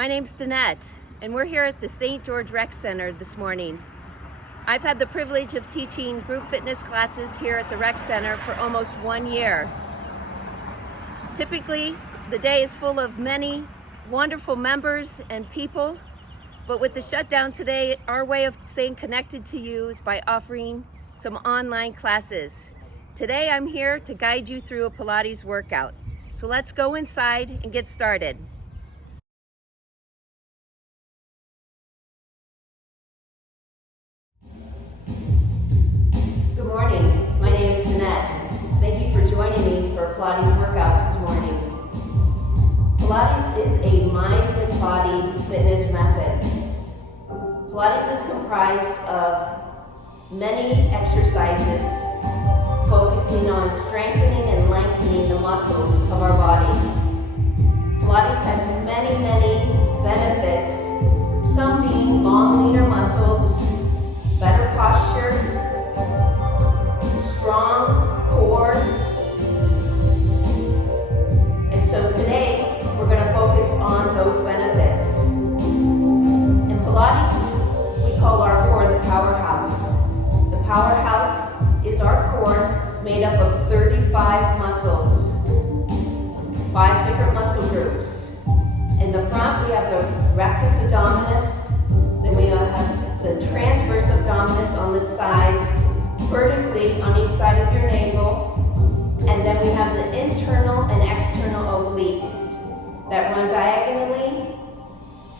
My name's Danette, and we're here at the St. George Rec Center this morning. I've had the privilege of teaching group fitness classes here at the Rec Center for almost 1 year. Typically, the day is full of many wonderful members and people, but with the shutdown today, our way of staying connected to you is by offering some online classes. Today, I'm here to guide you through a Pilates workout. So let's go inside and get started. Good morning, my name is Danette. Thank you for joining me for a Pilates workout this morning. Pilates is a mind and body fitness method. Pilates is comprised of many exercises focusing on strengthening and lengthening the muscles of our body. Pilates has many benefits, some being long, leaner muscles, better posture, strong core. And so today, we're going to focus on those benefits. In Pilates, we call our core the powerhouse. The powerhouse is our core made up of 35 muscles, 5 different muscle groups. In the front, we have the rectus abdominis, then we have the transverse abdominis on the sides, vertically on each side of your navel, and then we have the internal and external obliques that run diagonally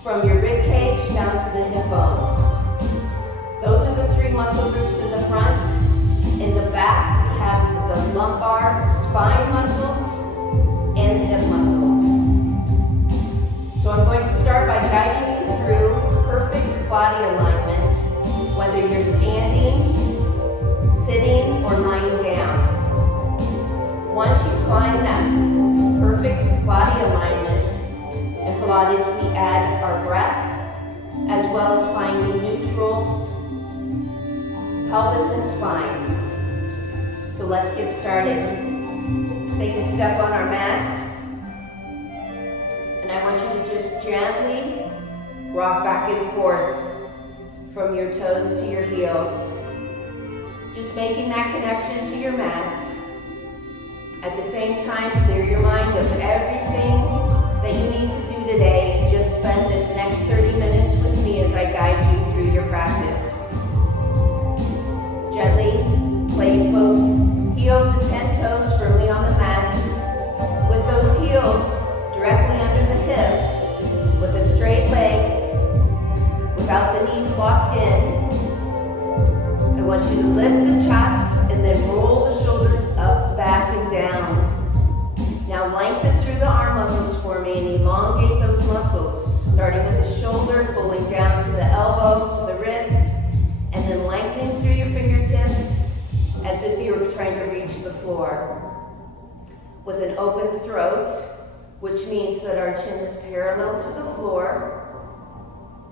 from your rib cage down to the hip bones. Those are the 3 muscle groups in the front. In the back, we have the lumbar spine muscles and the hip muscles. So I'm going to start by guiding you through perfect body alignment, whether you're standing, sitting, or lying down. Once you find that perfect body alignment, in Pilates we add our breath, as well as finding neutral pelvis and spine. So let's get started. Take a step on our mat. And I want you to just gently rock back and forth from your toes to your heels. Just making that connection to your mat. At the same time, clear your mind of everything that you need to do today. Just spend this next 30 minutes with me as I guide you through your practice. Gently place both heels and 10 toes firmly on the mat, with those heels directly under the hips, with a straight leg, without the knees locked in. I want you to lift the chest and then roll the shoulders up, back, and down. Now lengthen through the arm muscles for me and elongate those muscles, starting with the shoulder, pulling down to the elbow, to the wrist, and then lengthening through your fingertips as if you were trying to reach the floor. With an open throat, which means that our chin is parallel to the floor,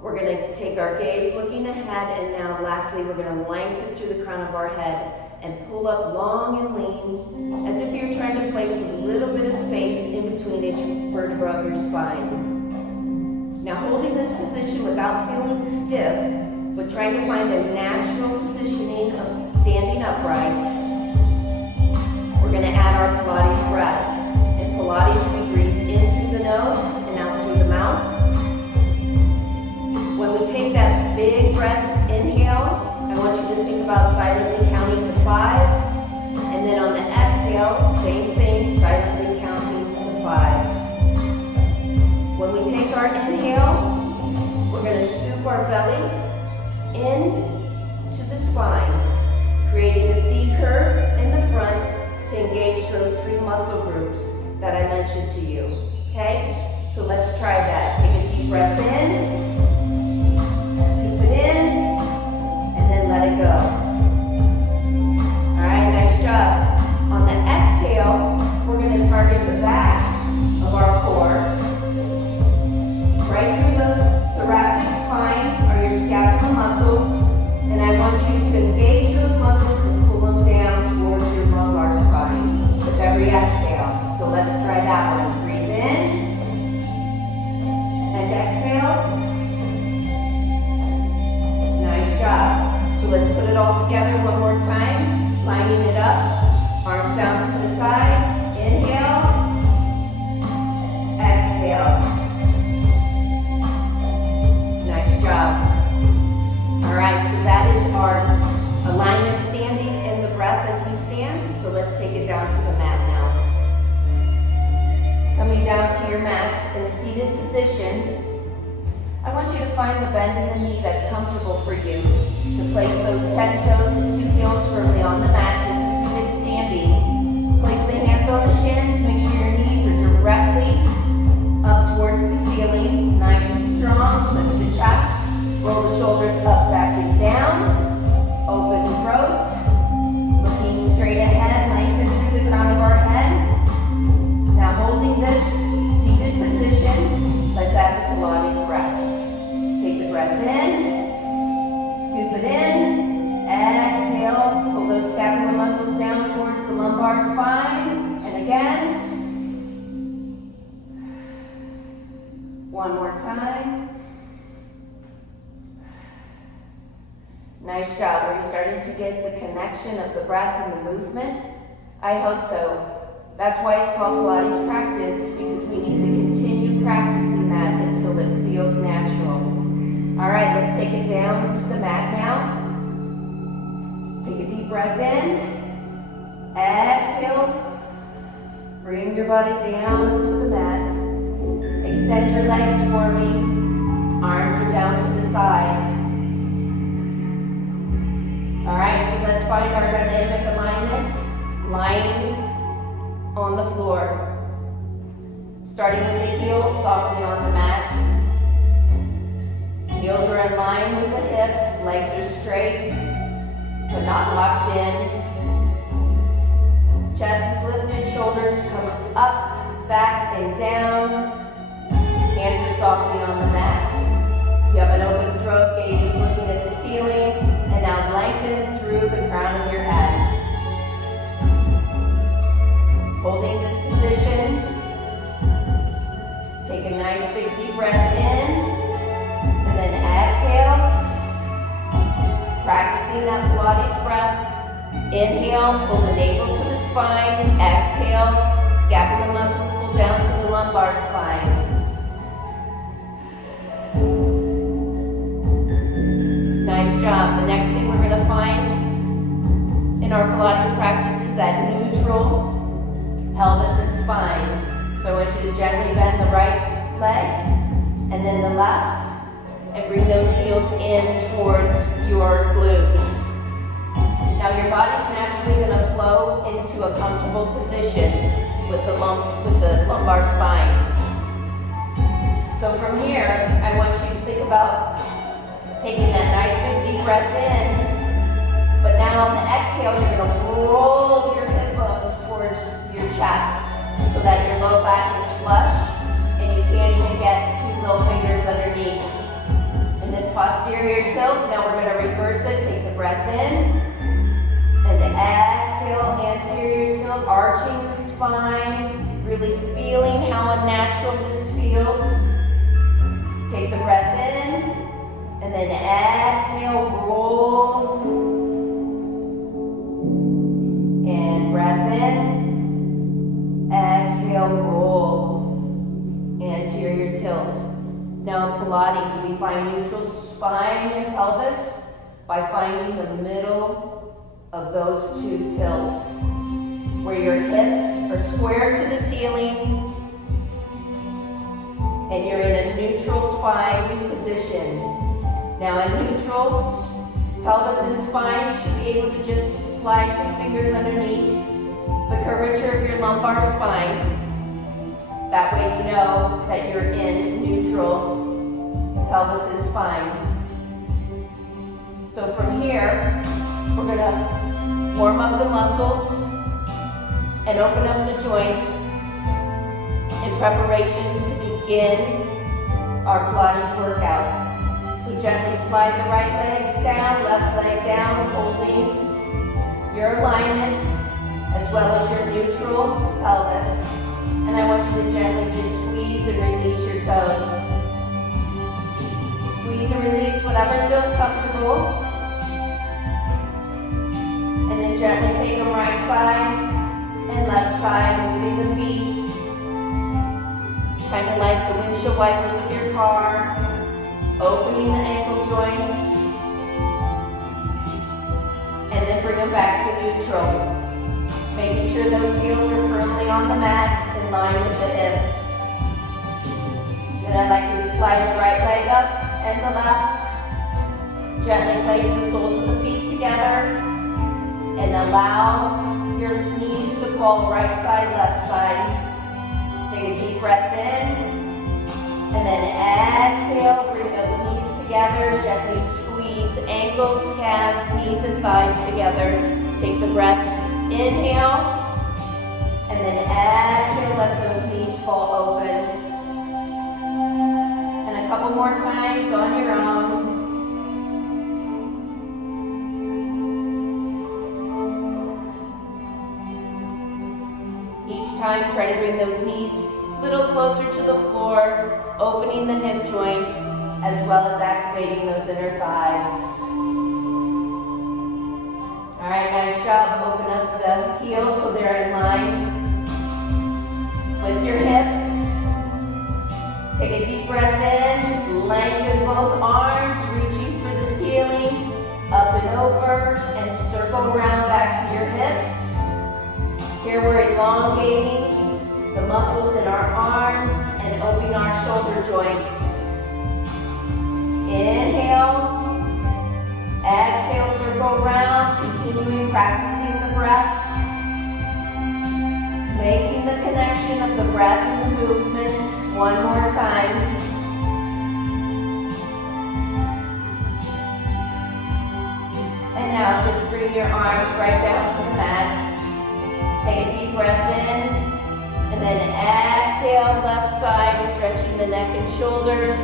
we're going to take our gaze looking ahead, and now lastly, we're going to lengthen through the crown of our head and pull up long and lean, as if you're trying to place a little bit of space in between each vertebra of your spine. Now holding this position without feeling stiff, but trying to find a natural positioning of standing upright, we're going to add our Pilates breath. In Pilates, we breathe in through the nose and out through the mouth. When we take that big breath, inhale, I want you to think about silently counting to 5. And then on the exhale, same thing, silently counting to 5. When we take our inhale, we're going to scoop our belly in to the spine, creating a C curve in the front to engage those 3 muscle groups that I mentioned to you. Okay? So let's try that. Take a deep breath in, scoop it in, and then let it go. Alright, nice job. On the exhale, we're going to target the back of our core. Right through the thoracic spine are your scapular muscles, and I want you to engage those muscles and pull them down towards your lumbar spine with every exhale. So let's try that one. Breathe in and exhale. together one more time, lining it up, arms down to the side, inhale, exhale. Nice job. All right, so that is our alignment standing and the breath as we stand. So let's take it down to the mat now. Coming down to your mat in a seated position, I want you to find the bend in the knee that's comfortable for you. To place those 10 toes and 2 heels firmly on the mat, just as we did standing. Place the hands on the shins, make sure your knees are directly up towards the ceiling. Nice and strong, lift the chest, roll the shoulders up, back, and down. Open the throat, looking straight ahead, lengthen through the crown of our head. Now holding this seated position, let's add the Pilates breath. Take the breath in, scoop it in, exhale, pull those scapular muscles down towards the lumbar spine, and again. One more time. Nice job. Are you starting to get the connection of the breath and the movement? I hope so. That's why it's called Pilates practice, because we need to continue practicing that until it feels natural. All right, let's take it down to the mat now. Take a deep breath in. Exhale. Bring your body down to the mat. Extend your legs for me. Arms are down to the side. All right, so let's find our dynamic alignment. Lying on the floor. Starting with the heels, softening on the mat. Heels are in line with the hips, legs are straight, but not locked in. Chest is lifted, shoulders come up, back, and down. Hands are softening on the mat. You have an open throat, gaze is looking at the ceiling, and now lengthen through the crown of your head. Holding this position, take a nice big deep breath in, and then exhale. Practicing that Pilates breath. Inhale, pull the navel to the spine. Exhale, scapular muscles pull down to the lumbar spine. Nice job. The next thing we're going to find in our Pilates practice is that neutral pelvis and spine. So I want you to gently bend the right leg and then the left, and bring those heels in towards your glutes. Now your body's naturally going to flow into a comfortable position with the lumbar spine. So from here, I want you to think about taking that nice big deep breath in, but now on the exhale, you're going to roll your hip bones towards your chest so that your low back is flush and you can't even get 2 middle fingers underneath. In this posterior tilt, now we're going to reverse it. Take the breath in and exhale, anterior tilt, arching the spine, really feeling how unnatural this feels. Take the breath in and then exhale, roll, and breath in, exhale, roll, anterior tilt. Now in Pilates, we find neutral spine and pelvis by finding the middle of those 2 tilts, where your hips are square to the ceiling and you're in a neutral spine position. Now in neutral pelvis and spine, you should be able to just slide some fingers underneath the curvature of your lumbar spine. That way you know that you're in neutral pelvis and spine. So from here, we're going to warm up the muscles and open up the joints in preparation to begin our Pilates workout. So gently slide the right leg down, left leg down, holding your alignment as well as your neutral pelvis. And I want you to gently just squeeze and release your toes. Squeeze and release whatever feels comfortable. then gently take them right side and left side, moving the feet. Kind of like the windshield wipers of your car. Opening the ankle joints. And then bring them back to neutral. Making sure those heels are firmly on the mat in line with the hips. Then I'd like you to slide the right leg up and the left. Gently place the soles of the feet together and allow your knees to fall right side, left side. Take a deep breath in and then exhale, bring those knees together, gently squeeze ankles, calves, knees and thighs together. Take the breath, inhale, and then exhale, let those knees fall open. And a couple more times on your own. Time, try to bring those knees a little closer to the floor, opening the hip joints, as well as activating those inner thighs. All right, nice job. Open up the heels so they're in line with your hips. Take a deep breath in, lengthen both arms, reaching for the ceiling, up and over, and circle around back to your hips. Here we're elongating the muscles in our arms and opening our shoulder joints. Inhale, exhale, circle around, continuing practicing the breath. Making the connection of the breath and the movement one more time. And now just bring your arms right down to the mat. Take a deep breath in, and then exhale, left side, stretching the neck and shoulders.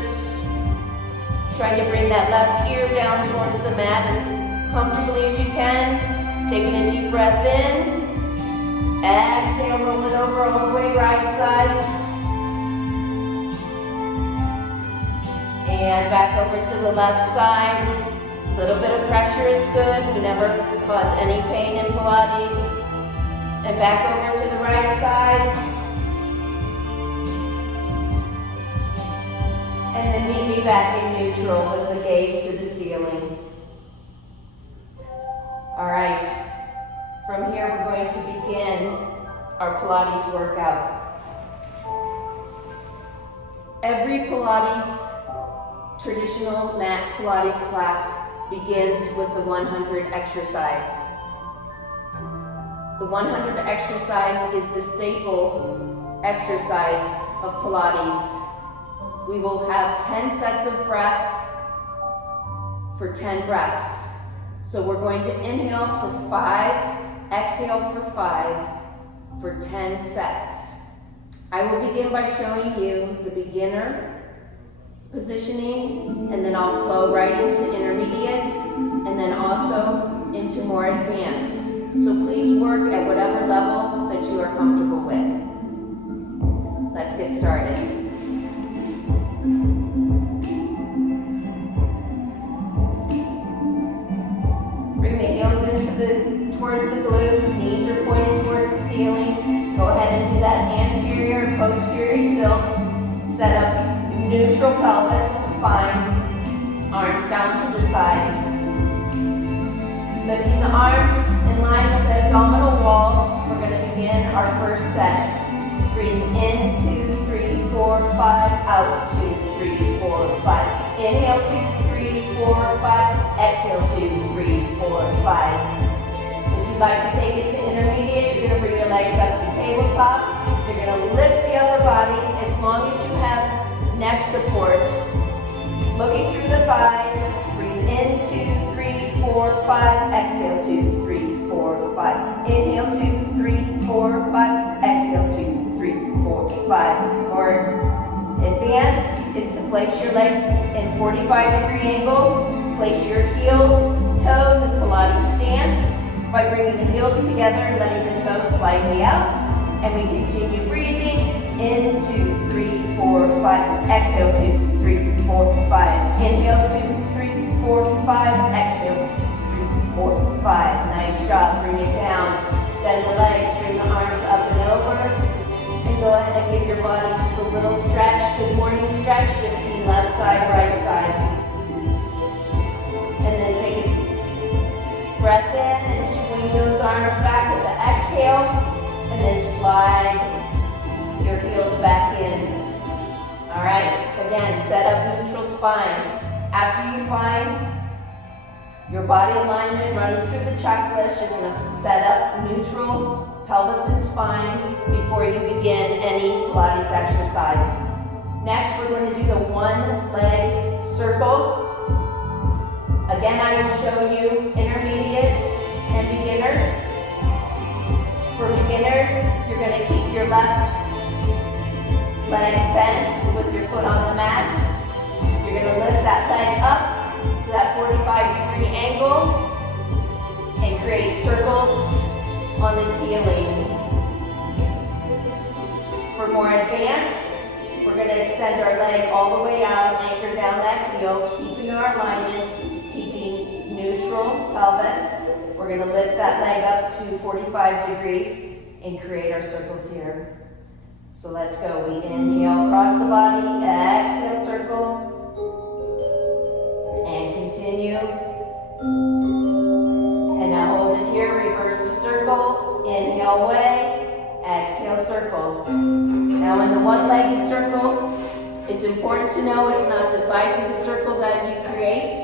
Trying to bring that left ear down towards the mat as comfortably as you can. Taking a deep breath in. Exhale, roll it over all the way right side. And back over to the left side. A little bit of pressure is good. We never cause any pain in Pilates. And back over to the right side. And then meet me back in neutral with the gaze to the ceiling. All right. From here, we're going to begin our Pilates workout. Every Pilates, traditional mat Pilates class begins with the 100 exercise. The 100 exercise is the staple exercise of Pilates. We will have 10 sets of breath for 10 breaths. So we're going to inhale for 5, exhale for 5 for 10 sets. I will begin by showing you the beginner positioning, and then I'll flow right into intermediate, and then also into more advanced. So please work at whatever level that you are comfortable with. Let's get started. Bring the heels towards the glutes, knees are pointed towards the ceiling. Go ahead and do that anterior and posterior tilt. Set up neutral pelvis and spine. Arms down to the side. Lifting the arms in line with the abdominal wall, we're going to begin our first set. Breathe in, 2, 3, 4, 5, out, 2, 3, 4, 5. Inhale, 2, 3, 4, 5. Exhale, 2, 3, 4, 5. If you'd like to take it to intermediate, you're going to bring your legs up to tabletop. You're going to lift the upper body as long as you have neck support. Looking through the thighs. Breathe in, 2, 3, 4, 5. Exhale, 2, 3, 4, 5. Inhale, 2, 3, 4, 5. Exhale, 2, 3, 4, 5. Or advanced is to place your legs in 45-degree angle. Place your heels, toes in Pilates stance by bringing the heels together and letting the toes slightly out. And we continue breathing in, 2, 3, 4, 5. Exhale, 2, 3, 4, 5. Inhale, 2, 3, 4, 5. Exhale, 3, 4, 5. Nice job. Bring it arms back with the exhale, and then slide your heels back in. All right, again, set up neutral spine. After you find your body alignment running through the checklist, you're going to set up neutral pelvis and spine before you begin any Pilates exercise. Next, we're going to do the one leg circle. Again, I will show you intermediate and beginners. For beginners, you're going to keep your left leg bent with your foot on the mat. You're going to lift that leg up to that 45-degree angle and create circles on the ceiling. For more advanced, we're going to extend our leg all the way out, anchor down that heel, keeping our alignment, keeping neutral pelvis. We're going to lift that leg up to 45 degrees and create our circles here. So let's go. We inhale across the body, exhale, circle, and continue. And now hold it here, reverse the circle, inhale away, exhale, circle. Now in the one-legged circle, it's important to know it's not the size of the circle that you create,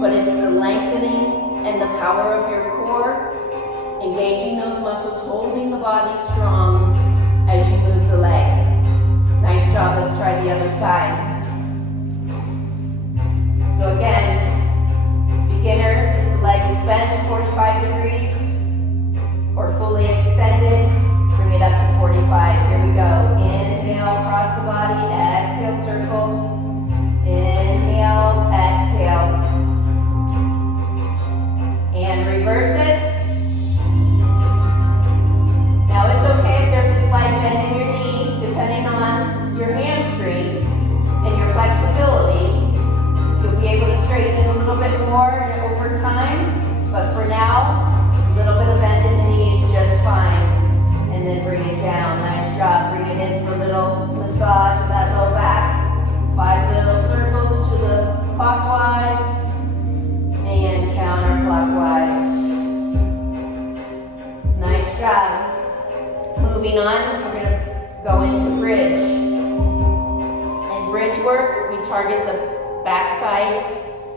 but it's the lengthening and the power of your core, engaging those muscles, holding the body strong as you move the leg. Nice job. Let's try the other side. So again, beginner, this leg is bent 45 degrees or fully extended. Bring it up to 45. Here we go. Inhale across the body. Exhale, circle. Inhale, exhale. And reverse it. Now it's okay if there's a slight bend in your knee, depending on your hamstrings and your flexibility. You'll be able to straighten it a little bit more over time, but for now, a little bit of bend in the knee is just fine. And then bring it down. Nice job. Bring it in for a little massage of that low back. 5 little circles to the clockwise and counterclockwise. Nice job. Moving on, we're going to go into bridge. In bridge work, we target the back side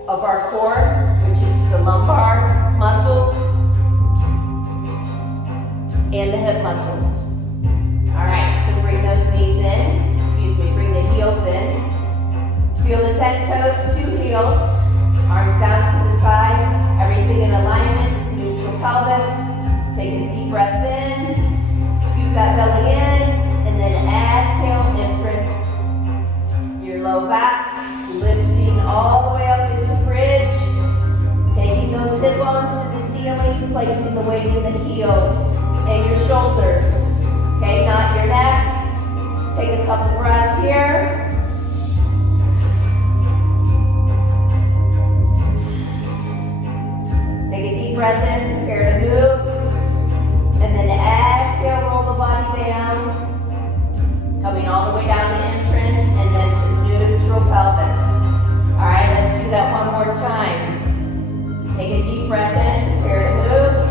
of our core, which is the lumbar muscles and the hip muscles. All right, so bring those knees in, bring the heels in. Feel the 10 toes, 2 heels, arms down to the side, everything in alignment, neutral pelvis. Take a deep breath in, scoop that belly in, and then exhale, imprint your low back, lifting all the way up into bridge, taking those hip bones to the ceiling, placing the weight in the heels and your shoulders, okay, not your neck. Take a couple breaths here. Take a deep breath in, prepare to move, and then exhale, roll the body down, coming all the way down to imprint, and then to neutral pelvis. All right, let's do that one more time. Take a deep breath in, prepare to move.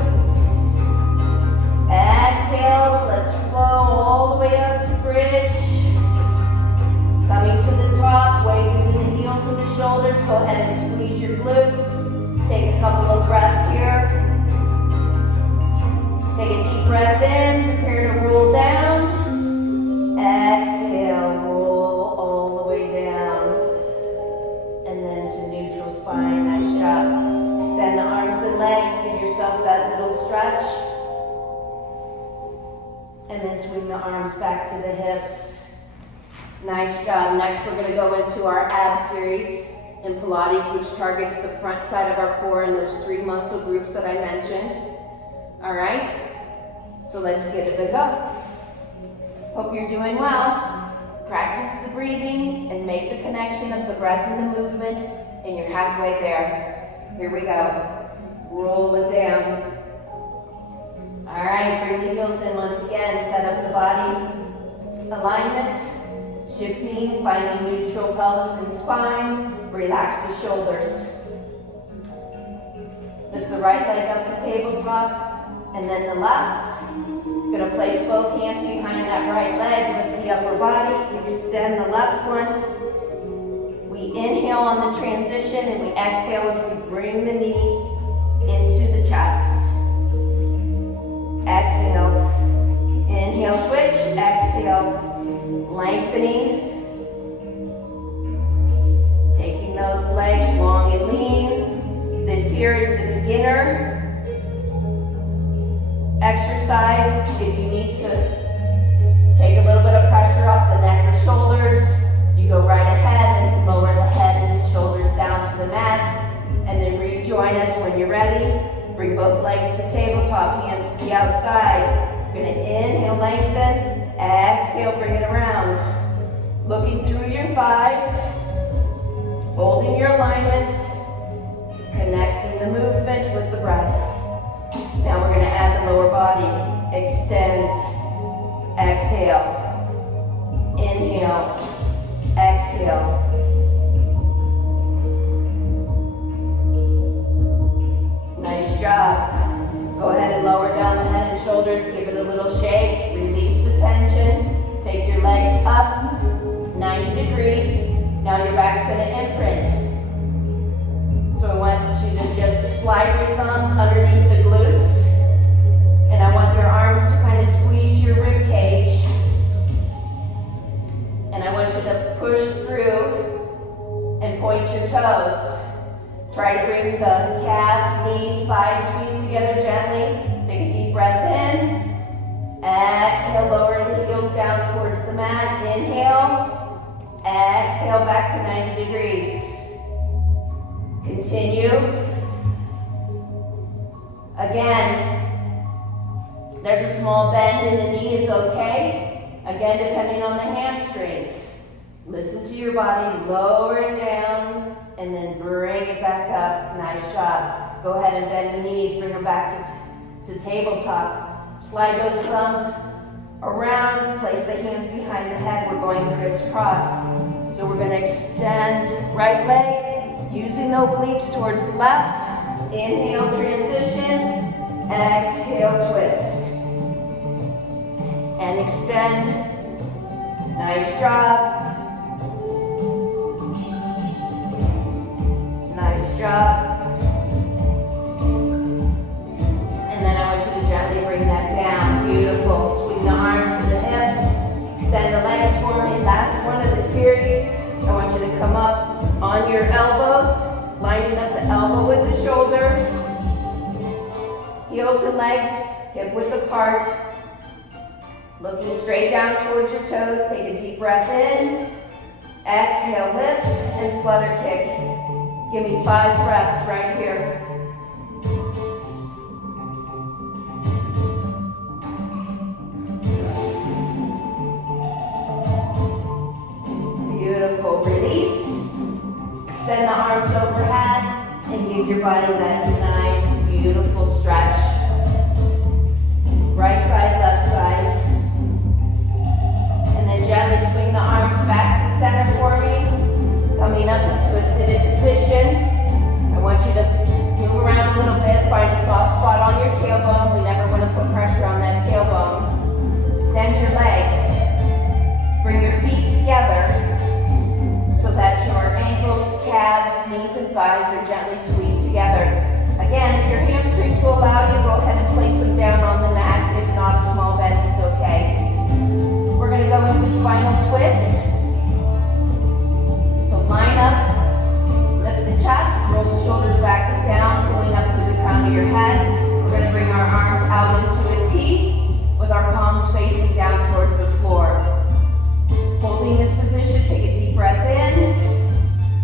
Exhale, let's flow all the way up to bridge. Coming to the top, weight is in the heels and the shoulders. Go ahead and squeeze your glutes. Take a couple of breaths here. Take a deep breath in, prepare to roll down. Exhale, roll all the way down. And then to neutral spine, nice job. Extend the arms and legs, give yourself that little stretch. And then swing the arms back to the hips. Nice job. Next, we're going to go into our ab series in Pilates, which targets the front side of our core and those 3 muscle groups that I mentioned. All right, so let's give it a go. Hope you're doing well. Practice the breathing and make the connection of the breath and the movement, and you're halfway there. Here we go. Roll it down. All right, bring the heels in once again. Set up the body alignment, shifting, finding neutral pelvis and spine. Relax the shoulders. Lift the right leg up to tabletop and then the left. Gonna place both hands behind that right leg, lift the upper body, extend the left one. We inhale on the transition and we exhale as we bring the knee into the chest. Exhale. Inhale, switch. Exhale, lengthening. Taking those legs long and lean. This here is the beginner exercise. If you need to take a little bit of pressure off the neck or shoulders, you go right ahead and lower the head and shoulders down to the mat, and then rejoin us when you're ready. Bring both legs to tabletop, hands to the outside. You're gonna inhale, lengthen, exhale, bring it around. Looking through your thighs, holding your alignment, connecting the movement with the breath. Now we're gonna add the lower body. Extend, exhale, inhale, exhale. Nice job. Go ahead and lower down the head and shoulders. Give it a little shake. Release the tension. Take your legs up 90 degrees. Now your back's going to imprint. So I want you to just slide your thumbs underneath the glutes. And I want your arms to kind of squeeze your rib cage. And I want you to push through and point your toes. Try to bring the calves, knees, thighs squeeze together gently. Take a deep breath in. Exhale, lower the heels down towards the mat. Inhale. Exhale back to 90 degrees. Continue. Again, there's a small bend in the knee is okay. Again, depending on the hamstrings. Listen to your body, lower it down, and then bring it back up. Nice job. Go ahead and bend the knees, bring them back to tabletop. Slide those thumbs around, place the hands behind the head. We're going crisscross. So we're going to extend right leg, using the obliques towards the left. Inhale, transition. Exhale, twist. And extend. Nice job. Nice job. And then I want you to gently bring that down. Beautiful. Swing the arms to the hips. Extend the legs for me. Last one of the series. I want you to come up on your elbows, lining up the elbow with the shoulder. Heels and legs hip width apart. Looking straight down towards your toes. Take a deep breath in. Exhale, lift and flutter kick. Give me 5 breaths right here. Beautiful. Release. Extend the arms overhead and give your body that nice, beautiful stretch. Right side, left side. And then gently swing the arms back to center for me. Coming up into a seated position. I want you to move around a little bit, find a soft spot on your tailbone. We never want to put pressure on that tailbone. Extend your legs. Bring your feet together so that your ankles, calves, knees, and thighs are gently squeezed together. Again, if your hamstrings will allow you, go ahead and place them down on the mat. If not, a small bend is okay. We're going to go into spinal twist. Line up, lift the chest, roll the shoulders back and down, pulling up through the crown of your head. We're going to bring our arms out into a T with our palms facing down towards the floor. Holding this position, take a deep breath in.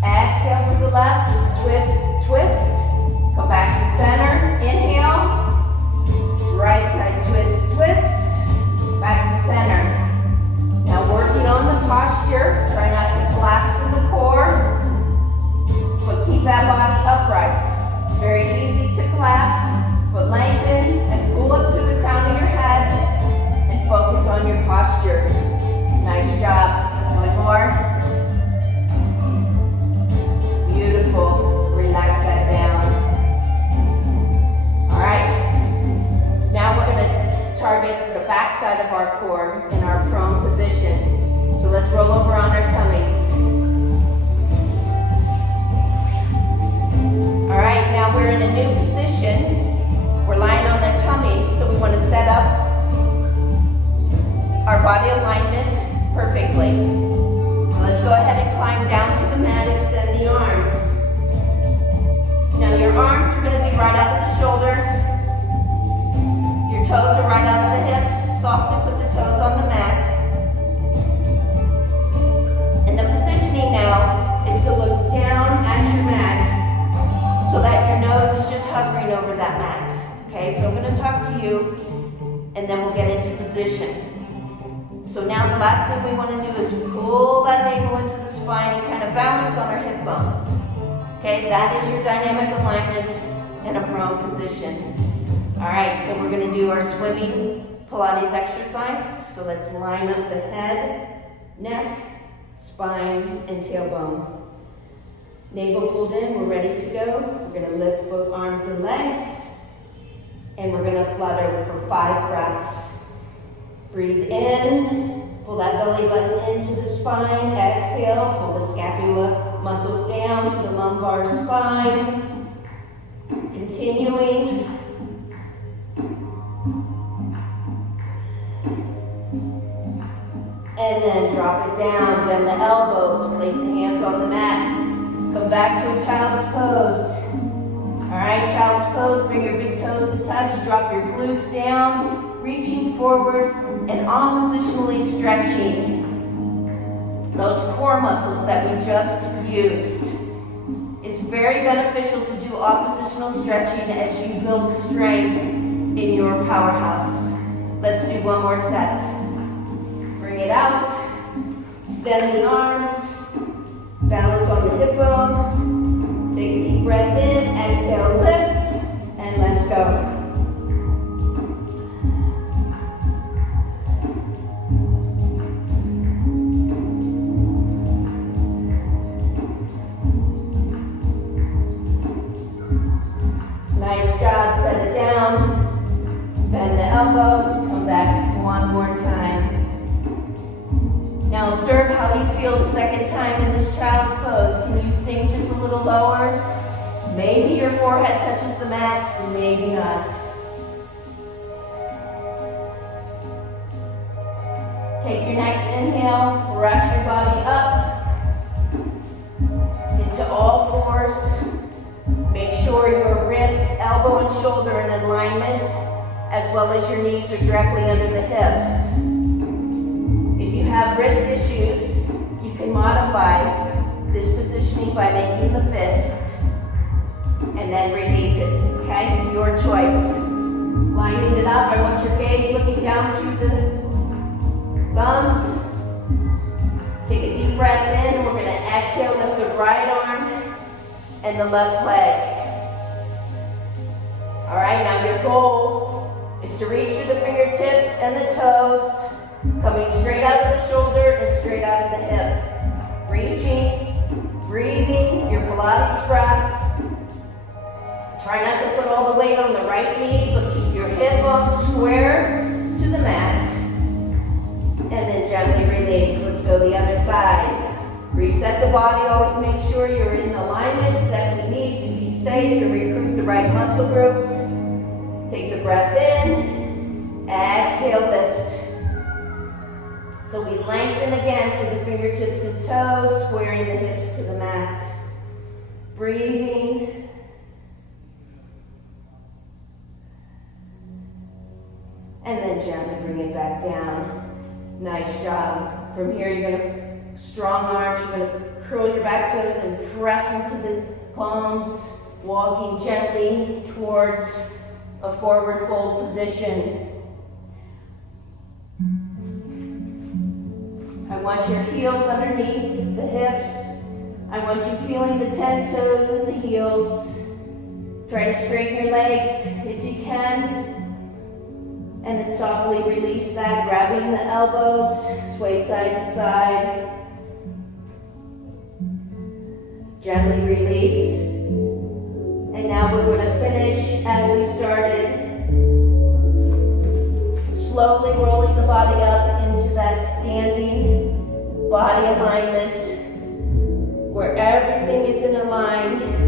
Exhale to the left, twist, twist. Come back to center, inhale. in a new position. We're lying on our tummies, so we want to set up our body alignment perfectly. So let's go ahead and climb down to the mat, extend the arms. Now your arms are going to be right out of the shoulders. Your toes are right out of the hips. Softly put the toes on the mat. And the positioning now is to look down at your mat so that your nose is just hovering over that mat. Okay, so I'm going to talk to you and then we'll get into position. So now the last thing we want to do is pull that navel into the spine and kind of balance on our hip bones. Okay, that is your dynamic alignment in a prone position. All right, so we're going to do our swimming Pilates exercise. So let's line up the head, neck, spine, and tailbone. Navel pulled in, we're ready to go. We're going to lift both arms and legs, and we're going to flutter for 5 breaths. Breathe in, pull that belly button into the spine. Exhale, pull the scapula muscles down to the lumbar spine. Continuing. And then drop it down. Bend the elbows, place the hands on the mat. Come back to a child's pose. All right, child's pose, bring your big toes to touch. Drop your glutes down, reaching forward and oppositionally stretching those core muscles that we just used. It's very beneficial to do oppositional stretching as you build strength in your powerhouse. Let's do one more set. Bring it out, extend the arms, balance on the hip bones, take a deep breath in, exhale, lift, and let's go. Nice job, set it down, bend the elbows, come back one more time. Now observe how you feel the second time in this child's pose. Can you sink just a little lower? Maybe your forehead touches the mat, maybe not. Take your next inhale, brush your body up into all fours. Make sure your wrist, elbow, and shoulder are in alignment, as well as your knees are directly under the hips. If you have wrist issues, you can modify this positioning by making the fist and then release it, okay? Your choice. Lining it up, I want your gaze looking down through the thumbs. Take a deep breath in. We're going to exhale, lift the right arm and the left leg. All right, now your goal is to reach through the fingertips and the toes, coming straight out of the shoulder and straight out of the hip. Reaching, breathing, your Pilates breath. Try not to put all the weight on the right knee, but keep your hip bones square to the mat. And then gently release. Let's go the other side. Reset the body. Always make sure you're in the alignment that we need to be safe and recruit the right muscle groups. Take the breath in. Exhale, lift. So we lengthen again through the fingertips and toes, squaring the hips to the mat. Breathing. And then gently bring it back down. Nice job. From here, you're going to strong arms. You're going to curl your back toes and press into the palms, walking gently towards a forward fold position. I want your heels underneath the hips. I want you feeling the 10 toes and the heels. Try to straighten your legs if you can. And then softly release that, grabbing the elbows, sway side to side. Gently release. And now we're going to finish as we started. Slowly rolling the body up into that standing body alignment where everything is in a line.